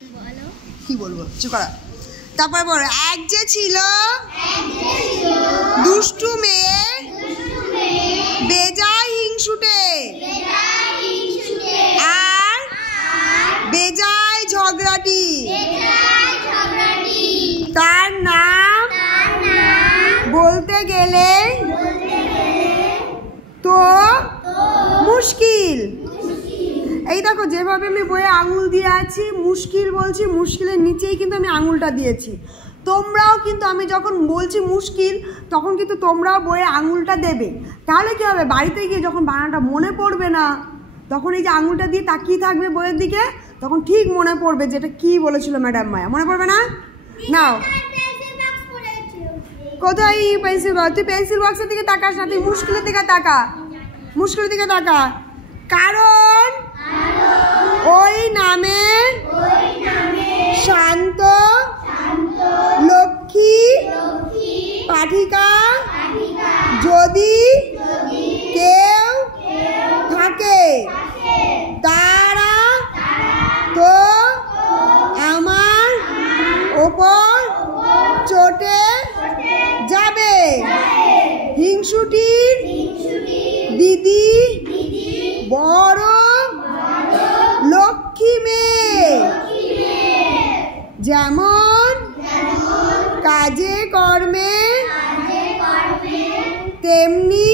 কি বলবো চুকারা তারপর বল এক যে ছিল দুষ্টু মেয়ে বেজায় হিংসুটে আর বেজায় ঝগড়াটি তার নাম বলতে গেলে তো মুশকিল। এই দেখো যেভাবে আমি বইয়ে আঙুল দিয়ে আছি মুশকিল বলছি, মুশকিলের নিচেই কিন্তু আমি আঙুলটা দিয়েছি। তোমরাও কিন্তু আমি যখন বলছি মুশকিল তখন কিন্তু তোমরাও বইয়ে আঙুলটা দেবে। তাহলে কী হবে, বাড়িতে গিয়ে যখন বানানটা মনে পড়বে না তখন এই যে আঙুলটা দিয়ে তাকিয়ে থাকবে বইয়ের দিকে, তখন ঠিক মনে পড়বে যেটা কি বলেছিল ম্যাডাম মায়া। মনে পড়বে না? নাও কোথায় পেন্সিল বক্স? তুই পেন্সিল বক্সের দিকে তাকাস না, তুই মুশকিলের দিকে তাকা, মুশকিলের দিকে তাকা। কারণ ওই নামে শান্ত লক্ষ্মী পাঠিকা যদি কেউ থাকে তারা তো আমার ওপর চটে যাবে। হিংসুটির দিদি বড় লক্ষ্মী মেয়ে, যেমন কাজে কর্মে তেমনি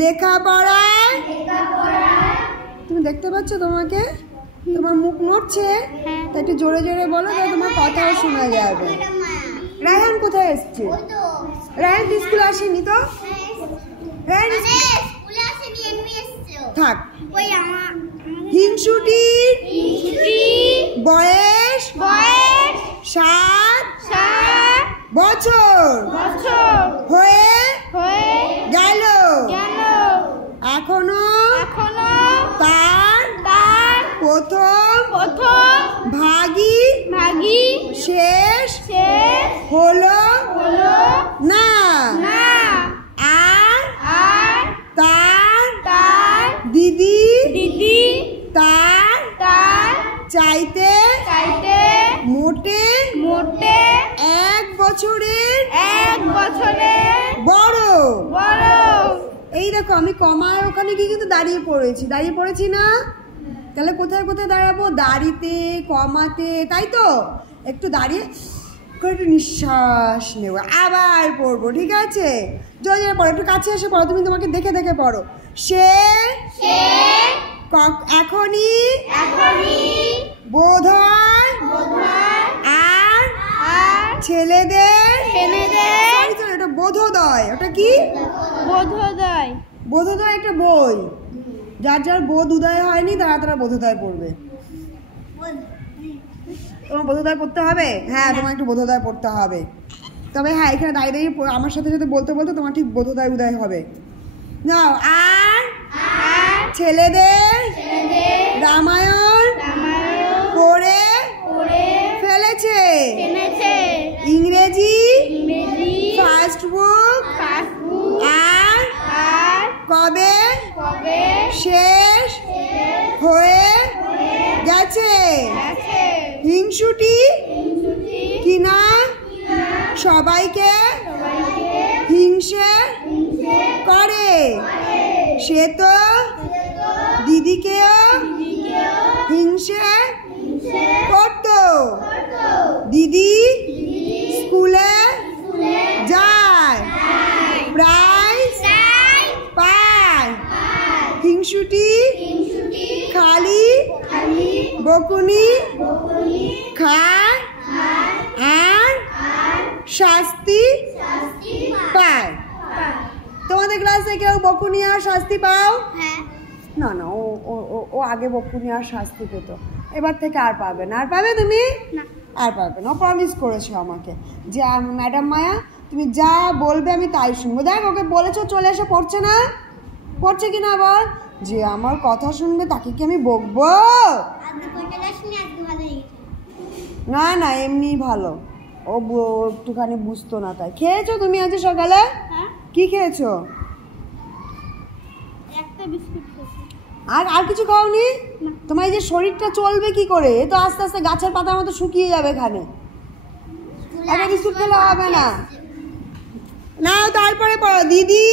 লেখাপড়ায়। তুমি দেখতে পাচ্ছ তোমাকে, তোমার মুখ নড়ছে, তাই একটু জোরে জোরে বলো, তাই তোমার কথাও শোনা যাবে। রায়হান কোথায় এসছে? রায়হান স্কুল আসেনি তো? থাক। হিংসুটির বয়স 7 বছর হয়ে গেল, এখনো তার প্রথম ভাগই শেষ হলো না, আর তার দিদি তার চাইতে মোটে 1 বছরের বড়। এই দেখো আমি কমার ওখানে গিয়ে কিন্তু দাঁড়িয়ে পড়েছি না? তাহলে কোথায় কোথায় দাঁড়াবো? দাঁড়িতে, কমাতে, তাই তো? একটু দাঁড়িয়ে একটু নিঃশ্বাস নেব, আবার পড়বো, ঠিক আছে? জয় জয় পড়ো, একটু কাছে এসে পড়ো, তুমি তোমাকে দেখে দেখে পড়ো। সে এখনই বোধহয় আর ছেলেদের এটা বোধোদয়। ওটা কি? বোধোদয় একটা বই, যার বোধ উদয় হয়নি তারা বোধোদয় পড়বে। তোমার বোধোদয় পড়তে হবে? হ্যাঁ, তোমার একটু বোধোদয় পড়তে হবে। তবে হ্যাঁ, এখানে দাঁড়িয়ে দাঁড়িয়ে আমার সাথে সাথে বলতে বলতে তোমার ঠিক বোধোদয় উদয় হবে। নাও, আর ছেলেদের রামায়ণ পড়ে ফেলেছে। ইংরেজি ফার্স্ট বুক আর কবে শেষ হয়ে গেছে। হিংসুটি কিনা সবাইকে হিংসে করে, সে তো দিদিকেও হিংসে করত। দিদি স্কুলে যায়, প্রাইজ পায়। হিংসুটি খালি বকুনি খায় আর শাস্তি পায়। তোমাদের ক্লাসে কেউ বকুনি আর শাস্তি পাও? না, ও আগে বকুনি আর শাস্তি পেত, এবার থেকে আর পাবে না। আর পাবে তুমি? আর পাবে না। ও প্রমিস করেছো আমাকে যে ম্যাডাম মায়া তুমি যা বলবে আমি তাই শুনবো। দেখ, ওকে বলেছো চলে এসে পড়ছে না? পড়ছে কিনা বল? যে আমার কথা শুনবে তাকে কি আমি বকবো? না, এমনি ভালো। ও একটুখানি বুঝতো না তাই। খেয়েছো তুমি আজ সকালে? কি খেয়েছো? আর আর কিছু খাওনি? তোমার এই যে শরীরটা চলবে কি করে? এ তো আস্তে আস্তে গাছের পাতার মতো শুকিয়ে যাবে এখানে। একটা বিস্কুট খেলে হবে না। নাও তারপরে পড়ো দিদি।